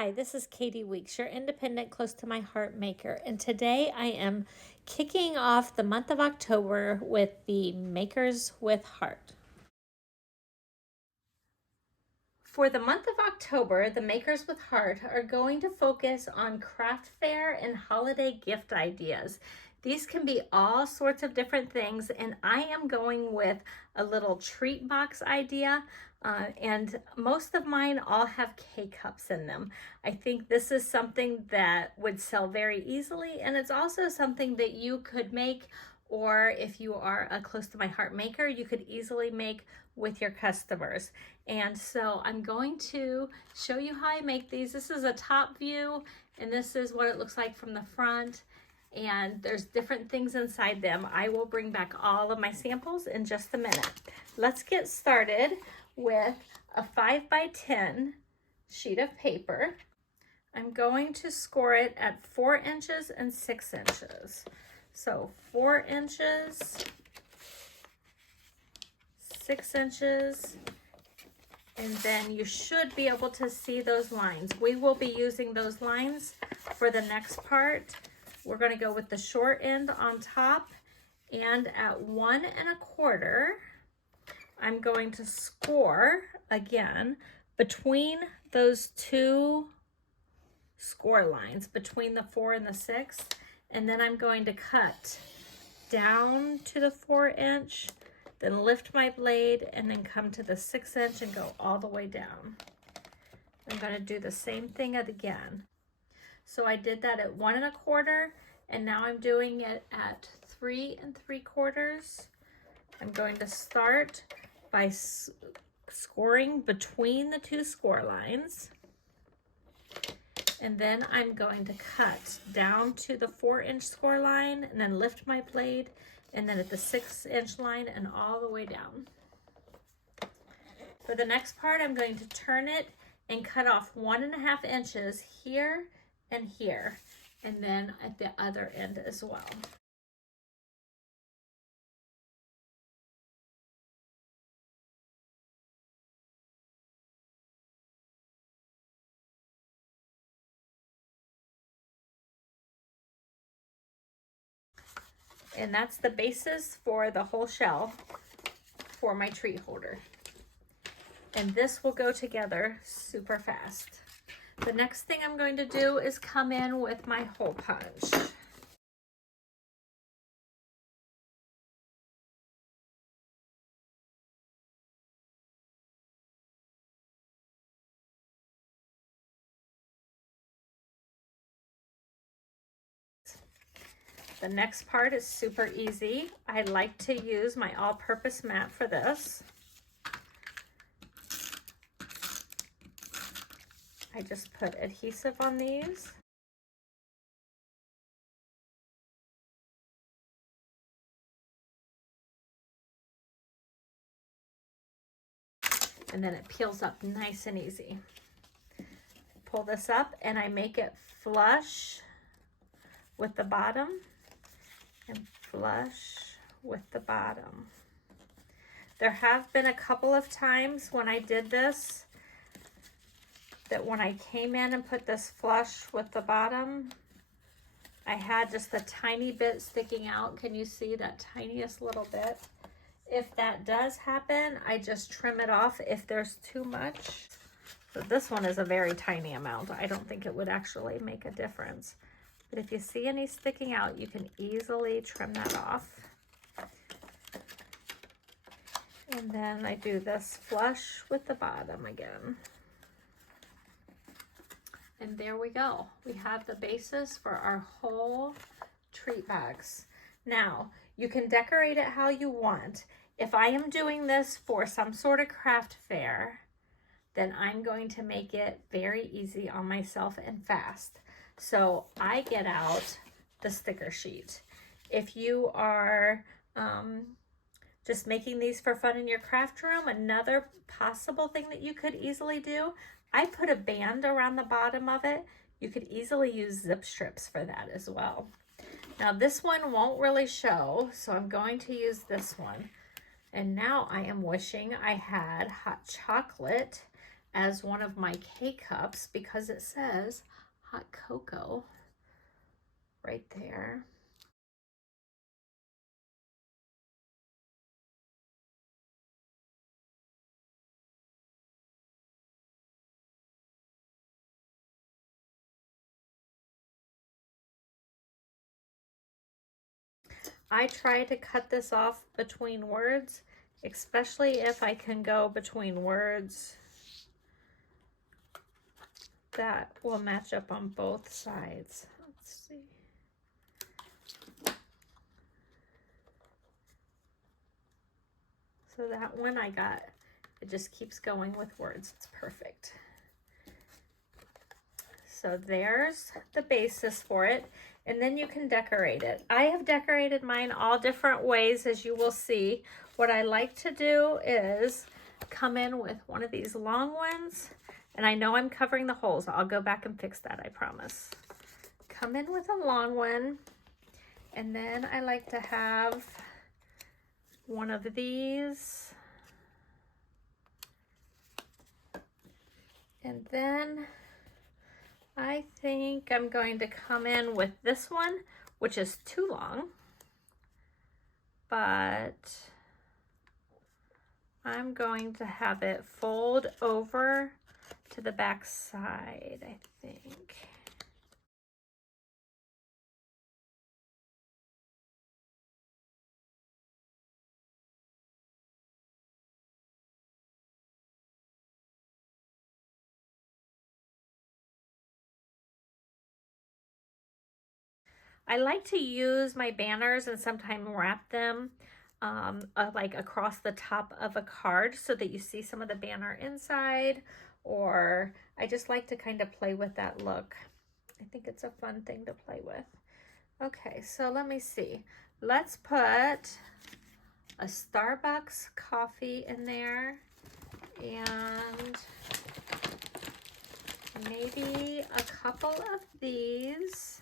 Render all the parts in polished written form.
Hi, this is Katie Weeks, your independent, close to my heart maker, and today I am kicking off the month of October with the Makers with Heart. For the month of October, the Makers with Heart are going to focus on craft fair and holiday gift ideas. These can be all sorts of different things, and I am going with a little treat box idea, and most of mine all have K-cups in them. I think this is something that would sell very easily, and it's also something that you could make, or if you are a close to my heart maker, you could easily make with your customers. And so I'm going to show you how I make these. This is a top view, and this is what it looks like from the front. And there's different things inside them. I will bring back all of my samples in just a minute. Let's get started with a 5x10 sheet of paper. I'm going to score it at 4 inches and 6 inches. So 4 inches, 6 inches, and then you should be able to see those lines. We will be using those lines for the next part. We're going to go with the short end on top, and at 1 1/4, I'm going to score again between those two score lines, between the 4 and the 6, and then I'm going to cut down to the 4 inch, then lift my blade, and then come to the 6 inch and go all the way down. I'm going to do the same thing again. So I did that at 1 1/4, and now I'm doing it at 3 3/4. I'm going to start by scoring between the two score lines, and then I'm going to cut down to the 4 inch score line, and then lift my blade, and then at the 6 inch line and all the way down. For the next part, I'm going to turn it and cut off 1 1/2 inches here and here, and then at the other end as well. And that's the basis for the whole shell for my treat holder. And this will go together super fast. The next thing I'm going to do is come in with my hole punch. The next part is super easy. I like to use my all-purpose mat for this. I just put adhesive on these. And then it peels up nice and easy. Pull this up and I make it flush with the bottom and flush with the bottom. There have been a couple of times when I did this that when I came in and put this flush with the bottom, I had just a tiny bit sticking out. Can you see that tiniest little bit? If that does happen, I just trim it off if there's too much. So this one is a very tiny amount. I don't think it would actually make a difference. But if you see any sticking out, you can easily trim that off. And then I do this flush with the bottom again. And there we go. We have the basis for our whole treat box. Now, you can decorate it how you want. If I am doing this for some sort of craft fair, then I'm going to make it very easy on myself and fast. So I get out the sticker sheet. If you are just making these for fun in your craft room, another possible thing that you could easily do, I put a band around the bottom of it. You could easily use zip strips for that as well. Now this one won't really show, so I'm going to use this one. And now I am wishing I had hot chocolate as one of my K-cups because it says hot cocoa right there. I try to cut this off between words, especially if I can go between words that will match up on both sides. Let's see. So that one I got, it just keeps going with words. It's perfect. So there's the basis for it. And then you can decorate it. I have decorated mine all different ways, as you will see. What I like to do is come in with one of these long ones. And I know I'm covering the holes. I'll go back and fix that, I promise. Come in with a long one. And then I like to have one of these. And then I think I'm going to come in with this one, which is too long, but I'm going to have it fold over to the back side, I think. I like to use my banners and sometimes wrap them like across the top of a card so that you see some of the banner inside, or I just like to kind of play with that look. I think it's a fun thing to play with. Okay, so let me see. Let's put a Starbucks coffee in there and maybe a couple of these.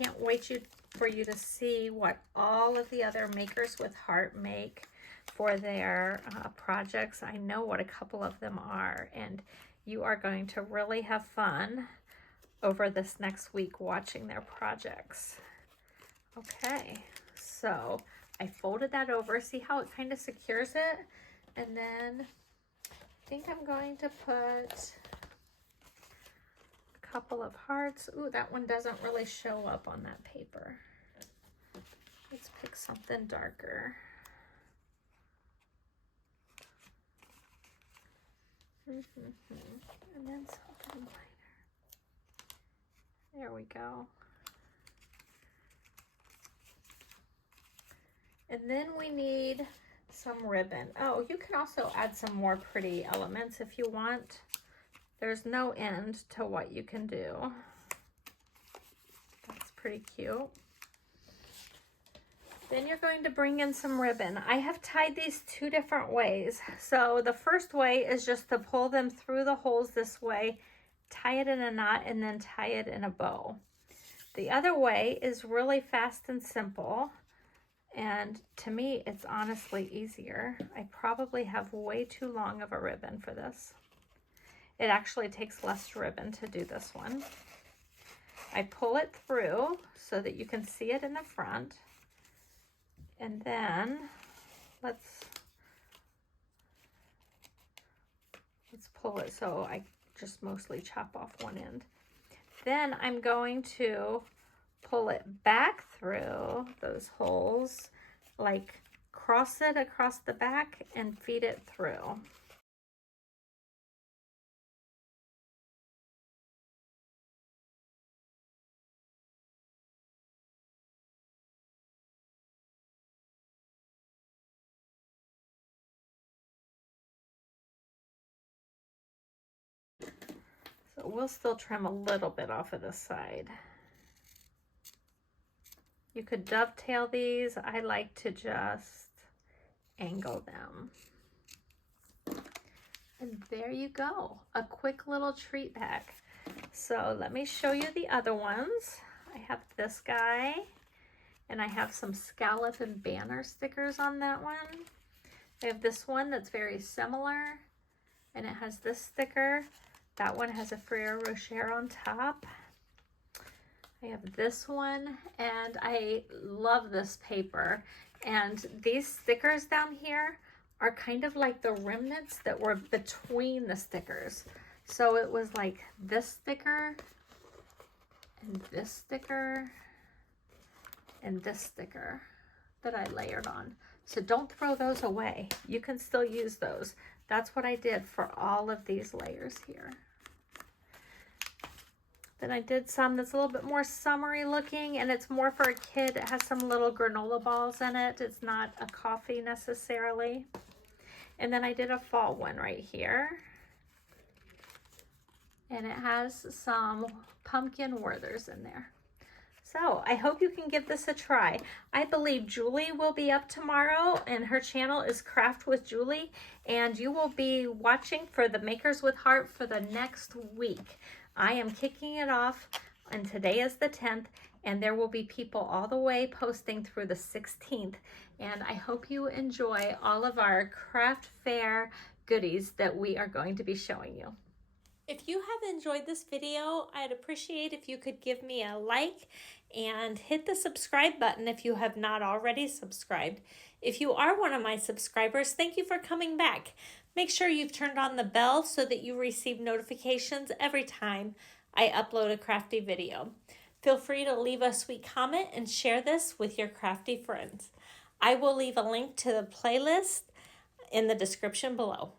I can't wait for you to see what all of the other Makers with Heart make for their projects. I know what a couple of them are, and you are going to really have fun over this next week watching their projects. Okay, so I folded that over. See how it kind of secures it? And then I think I'm going to put a couple of hearts. Ooh, that one doesn't really show up on that paper. Let's pick something darker. And then something lighter. There we go. And then we need some ribbon. Oh, you can also add some more pretty elements if you want. There's no end to what you can do. That's pretty cute. Then you're going to bring in some ribbon. I have tied these two different ways. So the first way is just to pull them through the holes this way, tie it in a knot, and then tie it in a bow. The other way is really fast and simple. And to me, it's honestly easier. I probably have way too long of a ribbon for this. It actually takes less ribbon to do this one. I pull it through so that you can see it in the front. And then let's pull it so I just mostly chop off one end. Then I'm going to pull it back through those holes, like cross it across the back and feed it through. So we'll still trim a little bit off of this side. You could dovetail these. I like to just angle them. And there you go, a quick little treat pack. So let me show you the other ones. I have this guy, and I have some scallop and banner stickers on that one. I have this one that's very similar, And it has this sticker. That one has a Ferrero Rocher on top. I have this one, and I love this paper. And these stickers down here are kind of like the remnants that were between the stickers. So it was like this sticker, and this sticker, and this sticker that I layered on. So don't throw those away. You can still use those. That's what I did for all of these layers here. Then I did some that's a little bit more summery looking, and it's more for a kid. It has some little granola balls in it. It's not a coffee necessarily. And then I did a fall one right here. And it has some pumpkin Werthers in there. So I hope you can give this a try. I believe Julie will be up tomorrow, and her channel is Craft with Julie, and you will be watching for the Makers with Heart for the next week. I am kicking it off, and today is the 10th, and there will be people all the way posting through the 16th. And I hope you enjoy all of our craft fair goodies that we are going to be showing you. If you have enjoyed this video, I'd appreciate if you could give me a like and hit the subscribe button if you have not already subscribed. If you are one of my subscribers, thank you for coming back. Make sure you've turned on the bell so that you receive notifications every time I upload a crafty video. Feel free to leave a sweet comment and share this with your crafty friends. I will leave a link to the playlist in the description below.